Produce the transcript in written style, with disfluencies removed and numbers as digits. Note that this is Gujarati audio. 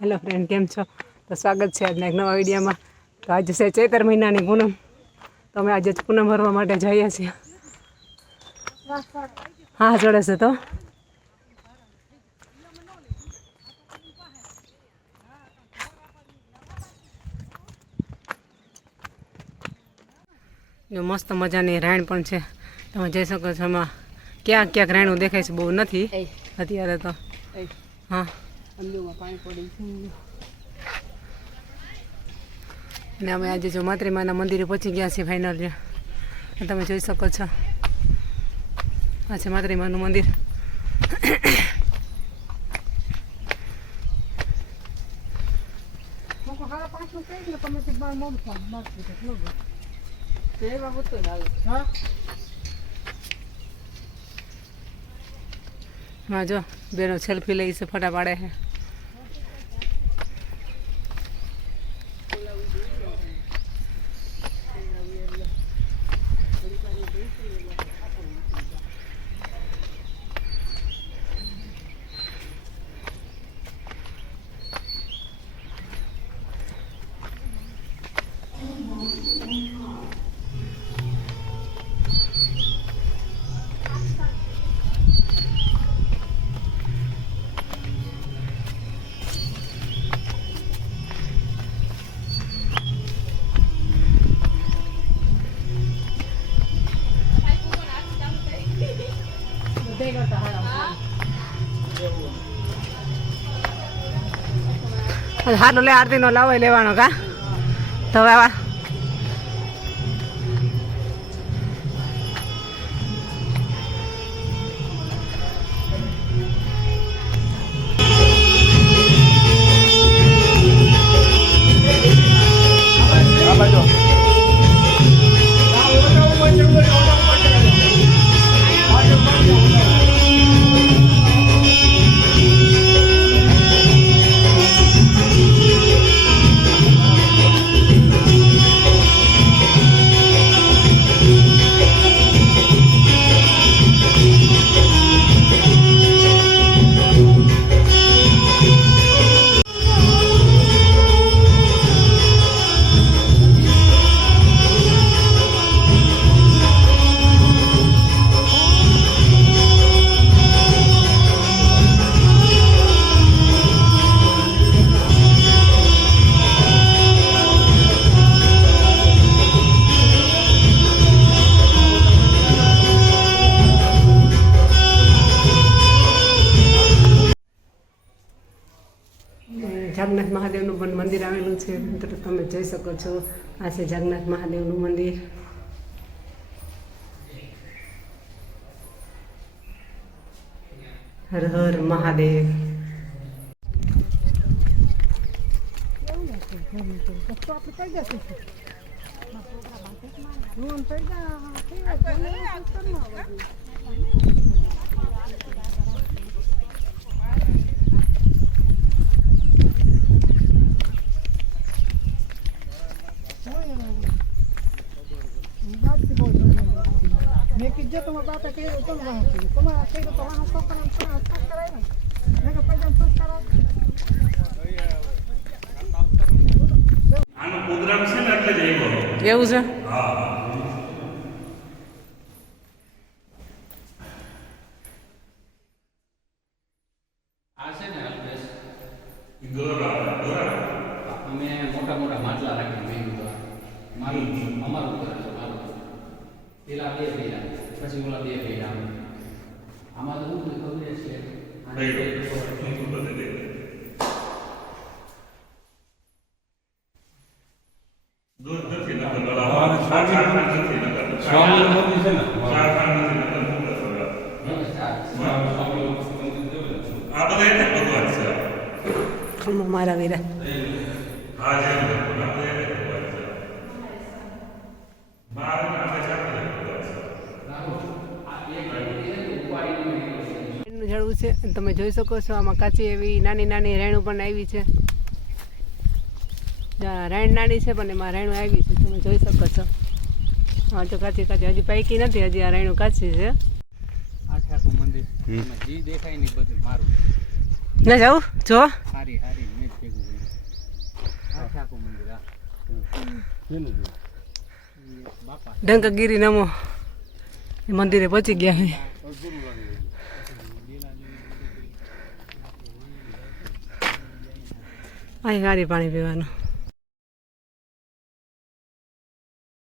હેલો ફ્રેન્ડ, કેમ છો? તો સ્વાગત છે આજના એક નવા વિડીયોમાં. તો આજે છે ચૈતર મહિનાની પૂનમ. તો અમે આજે પૂનમ ભરવા માટે જઈએ છીએ. હા જોડે છે તો જો મસ્ત મજાની રાયણ પણ છે. તમે જઈ શકો છો. એમાં ક્યાંક ક્યાંક રાયણું દેખાય છે, બહુ નથી અત્યારે તો. હા, પાણી પડી. ને અમે આજે જો માતૃમાના મંદિરે પહોંચી ગયા છીએ ફાઇનલ. તમે જોઈ શકો છો, આ છે માતૃમાનું મંદિર. હા જો બેનો સેલ્ફી લઈ છે, ફોટા પાડે છે. હાલો લે, આરતી નો લાવો લેવાનો કા. તો હવે જાગનાથ મહાદેવનું પણ મંદિર આવેલું છે. મિત્રો તમે જોઈ શકો છો, આ છે જાગનાથ મહાદેવનું મંદિર. હર હર મહાદેવ. મેં કીધું તો બાપે કહ્યું તો તમારા કહ્યું તો આનો છોકરાને કરાય ને મેં તો પૈસા શું કરો. આનો પ્રોગ્રામ છે ને એટલે જ આવ્યો. એવું છે? હા. આ છે ને અલ્પેશ, ગોરા અમે મોટા મોટા માટલા રાખી મેં કીધું મારું અમારું ઘર છે મારું. પેલા બે ભેગા પછી ઓલા બે ભેગા. આમાં તો શું ખબર છે દૂર નથી નકર ગળા ચાર નથી નકર સ્વામી મંદિર છે ને ચાર નથી નકર આ બધા એટલે ભગવાન છે. મારા વીરા હા જે ભગવાન આ બધા એટલે ભગવાન છે. બાર ના આપણે ચાર ભગવાન છે. ઝાડવું છે. તમે જોઈ શકો છો, આમાં કાચી એવી નાની નાની રેણું પણ આવી છે. રાયણ નાની છે પણ એમાં રાયણું આવી છે, તમે જોઈ શકો છો. હા તો કાચી કાચી હજી પાકી નથી, હજી આ રાયણું કાચી છે. આખે આખું મંદિર જી દેખાય ને બધું મારું. ના જાઉં જો હારી હારી મેં ભેગું ડંકાગીરી નામો એ મંદિરે પહોંચી ગયા છે. અહીં ગાડી પાણી પીવાનું.